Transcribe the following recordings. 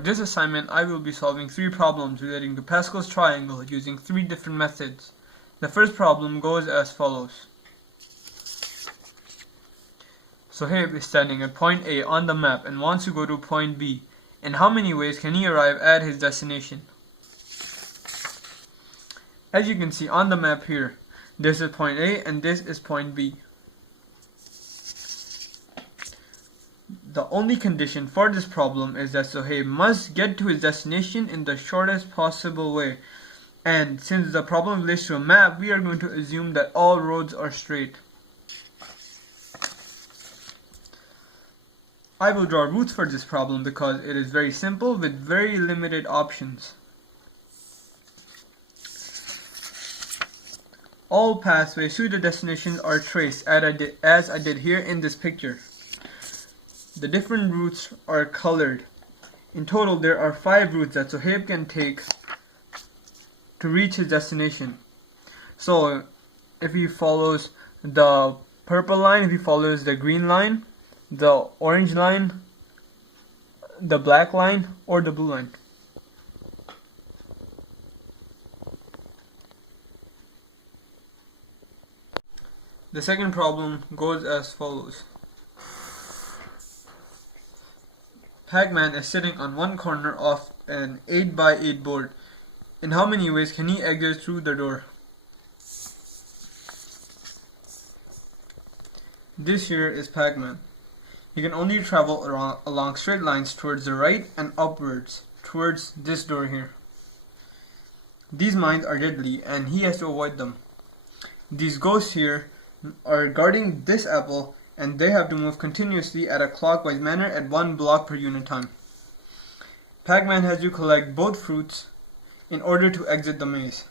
This assignment, I will be solving 3 problems relating to Pascal's triangle using 3 different methods. The first problem goes as follows. Sohaib is standing at point A on the map and wants to go to point B. In how many ways can he arrive at his destination? As you can see on the map here, this is point A and this is point B. The only condition for this problem is that Sohaib must get to his destination in the shortest possible way. And since the problem relates to a map, we are going to assume that all roads are straight. I will draw routes for this problem because it is very simple with very limited options. All pathways to the destination are traced as I did here in this picture. The different routes are colored. In total, there are 5 routes that Sohaib can take to reach his destination. So, if he follows the purple line, if he follows the green line, the orange line, the black line, or the blue line. The second problem goes as follows. Pac-Man is sitting on one corner of an 8x8 board. In how many ways can he exit through the door? This here is Pac-Man. He can only travel along straight lines towards the right and upwards towards this door here. These mines are deadly and he has to avoid them. These ghosts here are guarding this apple and they have to move continuously at a clockwise manner at 1 block per unit time. Pac-Man has to collect both fruits in order to exit the maze.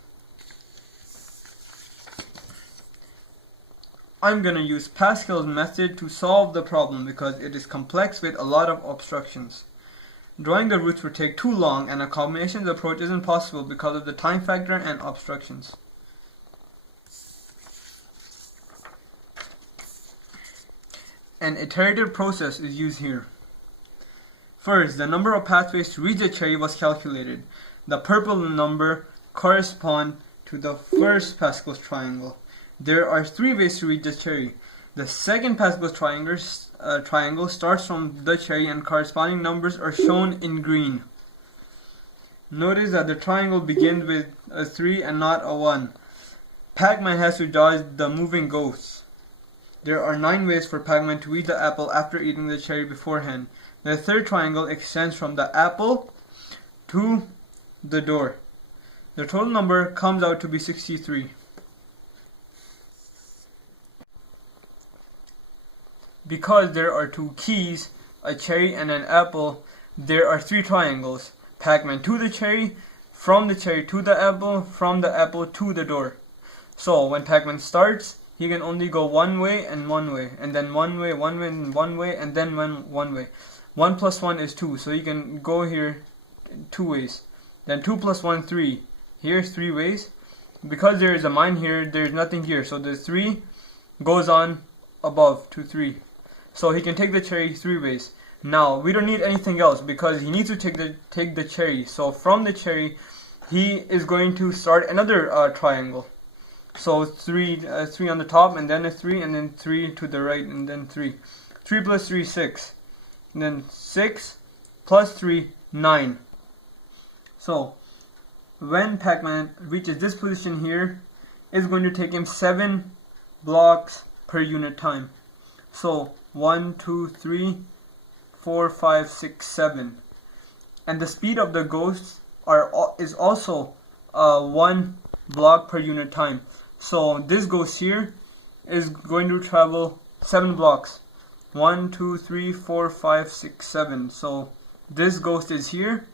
I'm gonna use Pascal's method to solve the problem because it is complex with a lot of obstructions. Drawing the routes would take too long and a combinations approach isn't possible because of the time factor and obstructions. An iterative process is used here. First, the number of pathways to reach the cherry was calculated. The purple number corresponds to the first Pascal's triangle. There are 3 ways to reach the cherry. The second Pascal's triangle starts from the cherry and corresponding numbers are shown in green. Notice that the triangle begins with a 3 and not a 1. Pac-Man has to dodge the moving ghosts. There are 9 ways for Pac-Man to reach the apple after eating the cherry beforehand. The third triangle extends from the apple to the door. The total number comes out to be 63. Because there are 2 keys, a cherry and an apple, there are 3 triangles. Pac-Man to the cherry, from the cherry to the apple, from the apple to the door. So when Pac-Man starts, he can only go one way, and then one way, and then one way. 1 plus 1 is 2, so you can go here 2 ways. Then 2 plus 1, 3. Here's 3 ways. Because there is a mine here, there is nothing here, so the 3 goes on above to 3. So he can take the cherry 3 ways. Now, we don't need anything else because he needs to take the cherry. So from the cherry, he is going to start another triangle. So 3 on the top, and then a 3, and then 3 to the right, and then 3. 3 plus 3, 6. And then 6 plus 3, 9. So when Pac-Man reaches this position here, it's going to take him 7 blocks per unit time. So 1, 2, 3, 4, 5, 6, 7. And the speed of the ghosts is also 1 block per unit time. So this ghost here is going to travel 7 blocks. 1, 2, 3, 4, 5, 6, 7. So this ghost is here.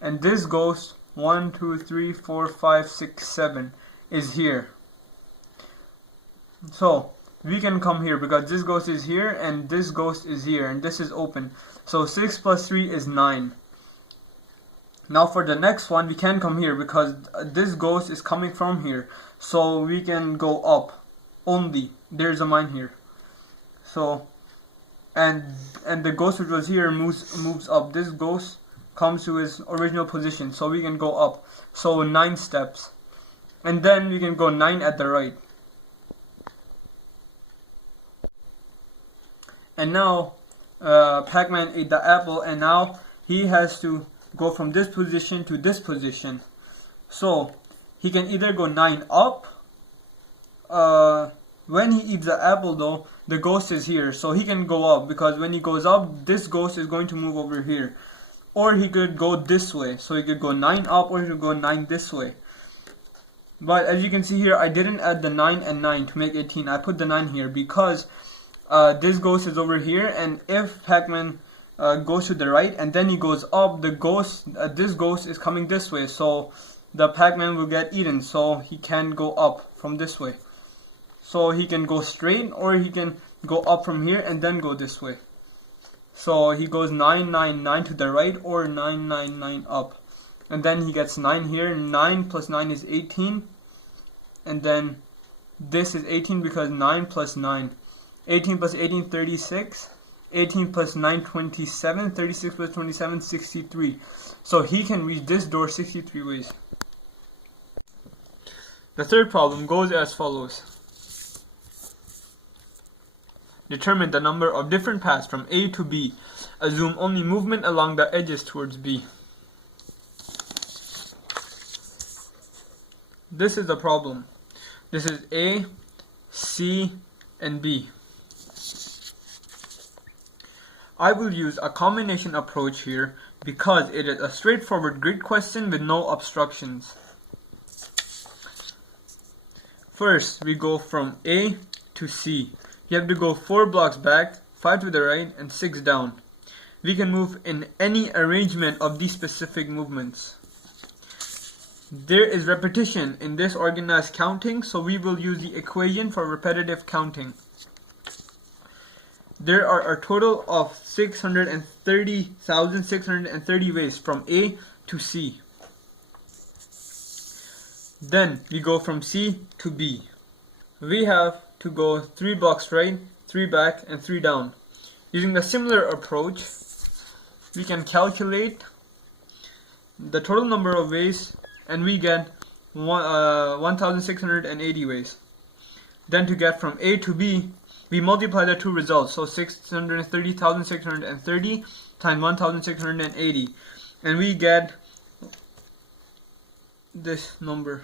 And this ghost, 1, 2, 3, 4, 5, 6, 7, is here. So we can come here because this ghost is here and this ghost is here and this is open. So 6 plus 3 is 9. Now for the next one, we can come here because this ghost is coming from here. So we can go up only. There's a mine here. So and the ghost which was here moves up. This ghost comes to his original position, so we can go up. So 9 steps, and then we can go 9 at the right. And now Pac-Man ate the apple, and now he has to go from this position to this position. So he can either go 9 up. When he eats the apple though, the ghost is here, so he can go up, because when he goes up, this ghost is going to move over here. Or he could go this way, so he could go 9 up, or he could go 9 this way. But as you can see here, I didn't add the 9 and 9 to make 18. I put the 9 here because this ghost is over here, and if Pac-Man goes to the right and then he goes up, the ghost, this ghost is coming this way, so the Pac-Man will get eaten, so he can go up from this way. So he can go straight, or he can go up from here and then go this way. So he goes 9, 9, 9 to the right, or 9, 9, 9 up. And then he gets 9 here. 9 plus 9 is 18. And then this is 18 because 9 plus 9. 18 plus 18, 36. 18 plus 9, 27. 36 plus 27, 63. So he can reach this door 63 ways. The third problem goes as follows. Determine the number of different paths from A to B. Assume only movement along the edges towards B. This is the problem. This is A, C, and B. I will use a combination approach here because it is a straightforward grid question with no obstructions. First, we go from A to C. You have to go 4 blocks back, 5 to the right, and 6 down. We can move in any arrangement of these specific movements. There is repetition in this organized counting, so we will use the equation for repetitive counting. There are a total of 630,630 ways from A to C. Then we go from C to B. We have to go 3 blocks right, 3 back, and 3 down. Using the similar approach, we can calculate the total number of ways, and we get 1,680 ways. Then to get from A to B, we multiply the two results, so 630,630 times 1,680, and we get this number.